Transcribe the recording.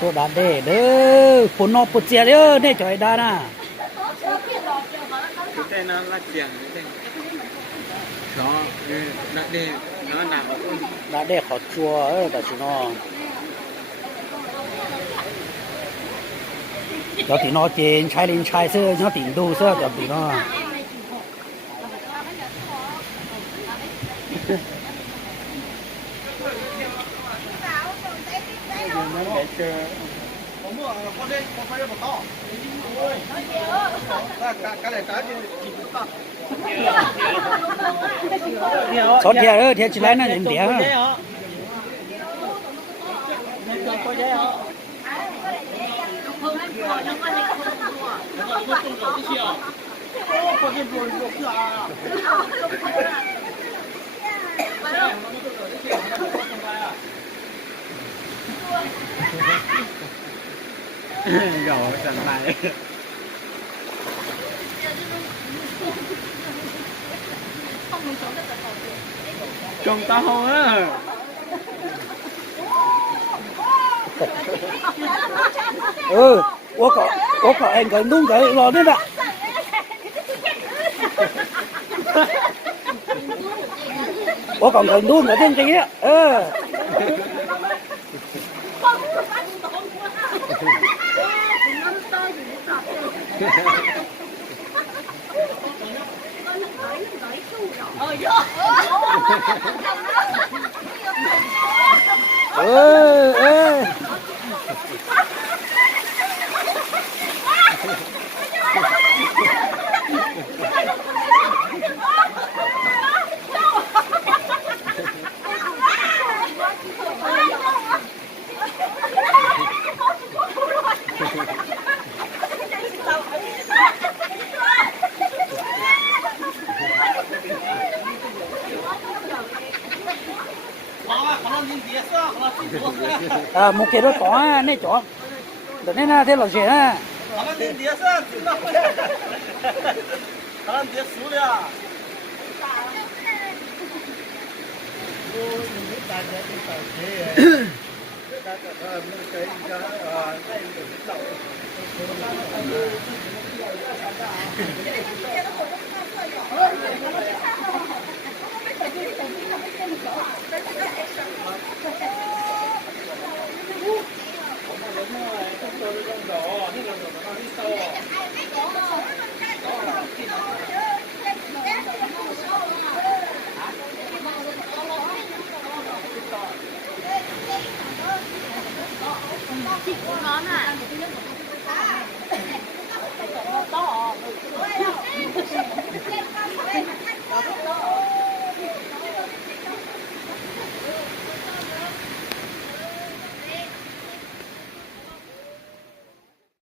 ตัวดาเด้เด้อฝนนอปวดเจียเด้อเนี่ยจอยดาน่ะแต่นั้นละเจียงแต่เนาะนั่นนี่นั่นหนักกว่าคนดาเด้เขาจัวแต่ชิโน่เราตีนอเจนใช้ลินใช้เสื้อเราตีนดูเสื้อจับตีนอสดเทียเทียชิไลนั่นเห็นเดียว有上来中大号啊我搞anh cái đúng cái lò đấy ạ我讲佢đúng cái tên gì á một cái đó có này chó để nên là thế là gì ha Chị của nó à?